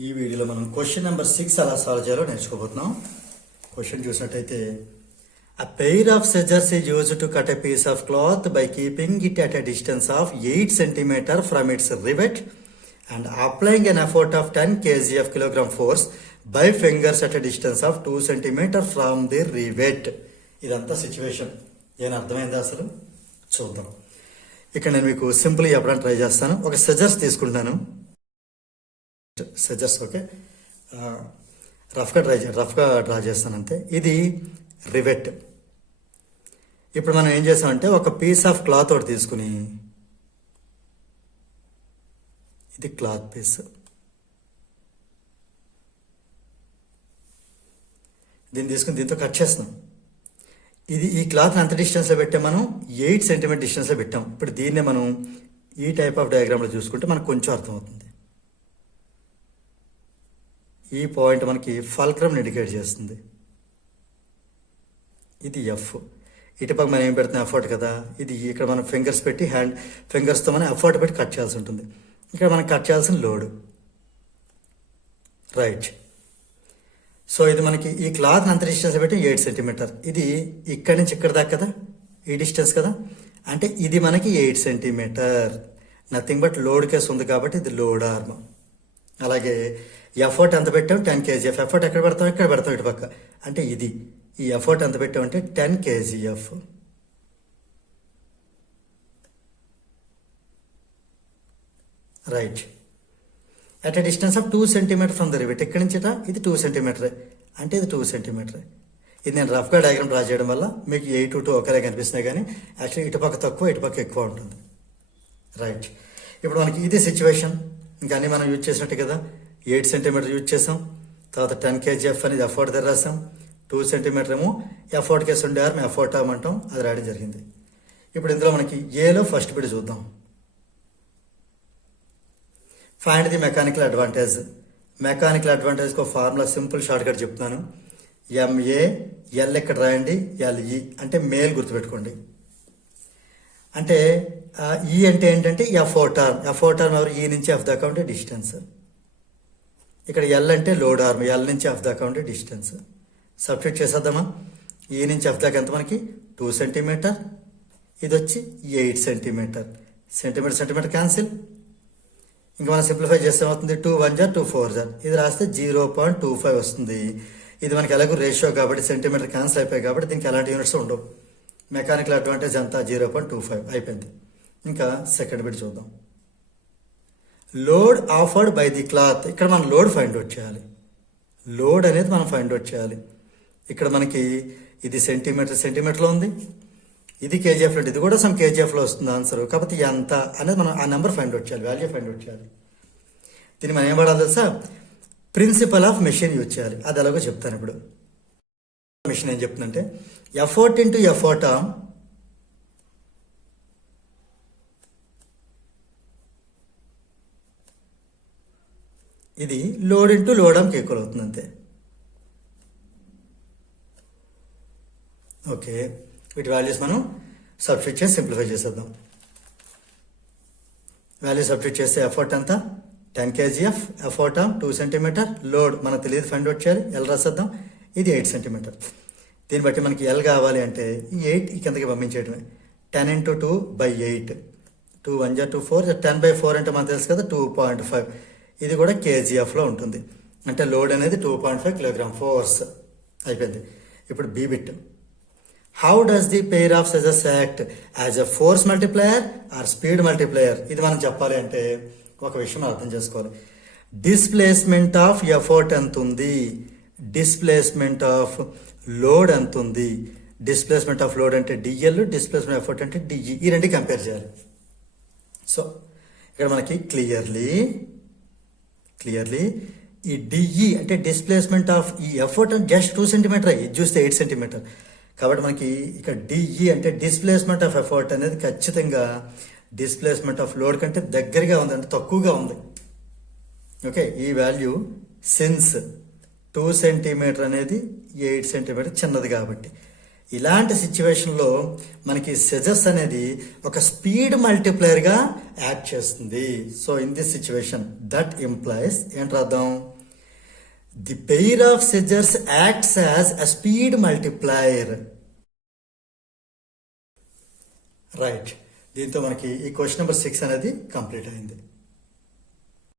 ఈ వీడియోలో మనం క్వశ్చన్ నెంబర్ 6 ఎలా సాల్వ్ చేయాలో నేర్చుకోబోతున్నాం. క్వశ్చన్ చూసినట్టయితే a pair of scissors is used to cut a piece of cloth by keeping it at a distance of 8 cm from its rivet and applying an effort of 10 kg of kilogram force by fingers at a distance of 2 cm from the rivet. ఇదంతా situation. ఏం అర్థమైందా అసలు? చూద్దాం. ఇక్కడ నేను మీకు simple చెప్పడానికి try చేస్తాను. ఒక సిజర్స్ తీసుకుంటాను. సజెస్ట్ ఓకే, రఫ్గా డ్రా చేస్తాను అంతే. ఇది రివెట్. ఇప్పుడు మనం ఏం చేసామంటే ఒక పీస్ ఆఫ్ క్లాత్ ఒకటి తీసుకుని, ఇది క్లాత్ పీస్, దీన్ని తీసుకుని దీంతో కట్ చేస్తాం. ఈ క్లాత్ ఎంత డిస్టెన్స్లో పెట్టాం మనం? 8 cm డిస్టెన్స్లో పెట్టాం. ఇప్పుడు దీన్నే మనం ఈ టైప్ ఆఫ్ డయాగ్రామ్లో చూసుకుంటే మనకు కొంచెం అర్థమవుతుంది. ఈ పాయింట్ మనకి ఫల్క్రమ్ ఇండికేట్ చేస్తుంది. ఇది ఎఫ్. ఇటుపక్క మనం ఏం పెడుతున్నాం? ఎఫర్ట్ కదా. ఇది ఇక్కడ మనం ఫింగర్స్ పెట్టి ఫింగర్స్తో మనం ఎఫర్ట్ పెట్టి కట్ చేయాల్సి ఉంటుంది. ఇక్కడ మనం కట్ చేయాల్సిన లోడ్. రైట్. సో ఇది మనకి ఈ క్లాత్ అంత డిస్టెన్స్ పెట్టి 8 cm. ఇది ఇక్కడి నుంచి ఇక్కడ దాకా కదా, ఈ డిస్టెన్స్ కదా. అంటే ఇది మనకి 8 cm. Nothing but load case ఉంది కాబట్టి ఇది లోడ్ ఆర్మ్. అలాగే ఎఫర్ట్ ఎంత పెట్టాం? 10 kgf. ఎఫర్ట్ ఎక్కడ పెడతాం? ఇక్కడ పెడతాం, ఇటు పక్క. అంటే ఇది ఈ ఎఫర్ట్ ఎంత పెట్టామంటే 10 kgf. Right. At a distance of 2 cm from the rivet. ఇక్కడి నుంచి ఇది 2 cm, అంటే ఇది 2 cm. ఇది నేను రఫ్గా డయాగ్రామ్ డ్రా చేయడం వల్ల మీకు 8 to 2 ఒకరే కనిపిస్తున్నాయి, కానీ యాక్చువల్లీ ఇటుపక్క తక్కువ, ఇటుపక్క ఎక్కువ ఉంటుంది. రైట్. ఇప్పుడు మనకి ఇది సిచ్యువేషన్. ఇంకా అన్ని మనం యూజ్ చేసినట్టు కదా. 8 cm యూజ్ చేసాం. తర్వాత 10 kgf అనేది ఎఫర్ట్ దగ్గర రాసాం. 2 cm ఏమో ఎఫర్ట్ కేసు ఉండే ఆర్మ్, ఎఫర్ట్ ఆర్మ్ అంటాం, అది రాయడం జరిగింది. ఇప్పుడు ఇందులో మనకి ఏలో ఫస్ట్ బిట్ చూద్దాం. Find the mechanical advantage. Mechanical అడ్వాంటేజ్కి ఒక ఫార్ములా సింపుల్ షార్ట్ కట్ చెప్తున్నాను. MA, L ఇక్కడ రాయండి, LE అంటే మేల్ గుర్తుపెట్టుకోండి. అంటే ఈ అంటే ఏంటంటే ఎఫర్ట్ ఆర్మ్. ఎఫర్ట్ ఆర్మ్ ఎవరు? ఈ నుంచి ఎఫ్ దాకా ఉంటే డిస్టెన్స్. ఇక్కడ ఎల్ అంటే లోడ్ ఆర్మ్. ఎల్ నుంచి ఎఫ్ దాకా ఉంటే డిస్టెన్స్. సబ్స్టిట్యూట్ చేసేద్దామా? ఈ నుంచి ఎఫ్ దాకా ఎంత మనకి? 2 cm. ఇది వచ్చి 8 cm. Centimetre cancel. ఇంకా మనం సింప్లిఫై చేస్తే అవుతుంది 2 1 jar 2 4 jar. ఇది రాస్తే 0.25 వస్తుంది. ఇది మనకి ఎలాగో రేషియో కాబట్టి సెంటీమీటర్ క్యాన్సిల్ అయిపోయాయి కాబట్టి దీనికి ఎలాంటి యూనిట్స్ ఉండవు. మెకానికల్ అడ్వాంటేజ్ అంతా 0.25 అయిపోయింది. ఇంకా సెకండ్ బిట్ చూద్దాం. Load offered by the cloth. ఇక్కడ మనం లోడ్ ఫైండ్ అవుట్ చేయాలి. లోడ్ అనేది మనం ఫైండ్ అవుట్ చేయాలి. ఇక్కడ మనకి ఇది సెంటీమీటర్లో ఉంది, ఇది కేజీఎఫ్లో, ఇది కూడా సమ్ కేజీఎఫ్లో వస్తుంది ఆన్సర్. కాకపోతే ఎంత అనేది మనం ఆ నెంబర్ ఫైండ్ అవుట్ చేయాలి, వాల్యూ ఫైండ్ అవుట్ చేయాలి. దీన్ని మనం ఏం పడాలి తెలుసా? ప్రిన్సిపల్ ఆఫ్ మెషిన్ యూజ్ చేయాలి. అది ఎలాగో చెప్తాను ఇప్పుడు. మెషిన్ ఏం చెప్తుందంటే ఎఫర్ట్ ఇంటూ ఎఫర్ట్ ఆర్మ్ ఇది లోడ్ ఇంటూ లోడ్ ఆర్మ్కి ఈక్వల్ అవుతుంది అంతే. ఓకే, వీటి వాల్యూస్ మనం సబ్స్టిట్యూట్ చేసి సింప్లిఫై చేసేద్దాం. వాల్యూ సబ్స్టిట్యూట్ చేస్తే ఎఫర్ట్ ఎంత? 10 kgf. Effort arm 2 cm. Load మనకు తెలియదు, ఫైండ్ అవుట్ చేయాలి. ఎల్ రాసేద్దాం. ఇది 8 cm. దీన్ని బట్టి మనకి ఎల్ కావాలి అంటే ఈ 8 కిందకి పంపించేయటమే. 10 into 2 by 8. 2 1 jar 2 4 10/4 అంటే మనకు తెలుసు కదా 2.5. ఇది కూడా కేజీఎఫ్లో ఉంటుంది. అంటే లోడ్ అనేది 2.5 kg ఫోర్స్ అయిపోయింది. ఇప్పుడు B bit. How does the pair of సజెస్ act as a force multiplier or speed multiplier? ఇది మనం చెప్పాలి అంటే ఒక విషయం అర్థం చేసుకోవాలి. డిస్ప్లేస్మెంట్ ఆఫ్ ఎఫర్ట్ ఎంత ఉంది, డిస్ప్లేస్మెంట్ ఆఫ్ లోడ్ ఎంత ఉంది. డిస్ప్లేస్మెంట్ ఆఫ్ లోడ్ అంటే డిఎల్, డిస్ప్లేస్మెంట్ ఎఫర్ట్ అంటే డిఈ. ఈ రెండు కంపేర్ చేయాలి. సో ఇక్కడ మనకి క్లియర్లీ ఈ డిఈ అంటే డిస్ప్లేస్మెంట్ ఆఫ్ ఈ ఎఫర్ట్ అంటే జస్ట్ 2 cm, ఇది చూస్తే 8 cm. కాబట్టి మనకి ఇక్కడ డిఈ అంటే డిస్ప్లేస్మెంట్ ఆఫ్ ఎఫర్ట్ అనేది ఖచ్చితంగా డిస్ప్లేస్మెంట్ ఆఫ్ లోడ్ కంటే దగ్గరగా ఉంది, అంటే తక్కువగా ఉంది. ఓకే, ఈ వాల్యూ సిన్స్ 2 cm అనేది 8 cm చిన్నది కాబట్టి ఇలాంటి సిచ్యువేషన్లో మనకి సెజర్స్ అనేది ఒక స్పీడ్ మల్టిప్లైర్గా యాక్ట్ చేస్తుంది. So in this situation that implies ఏంటి అర్థం, the pair of scissors acts as a speed multiplier. Right, దీంతో మనకి ఈ క్వశ్చన్ నెంబర్ 6 అనేది కంప్లీట్ అయింది.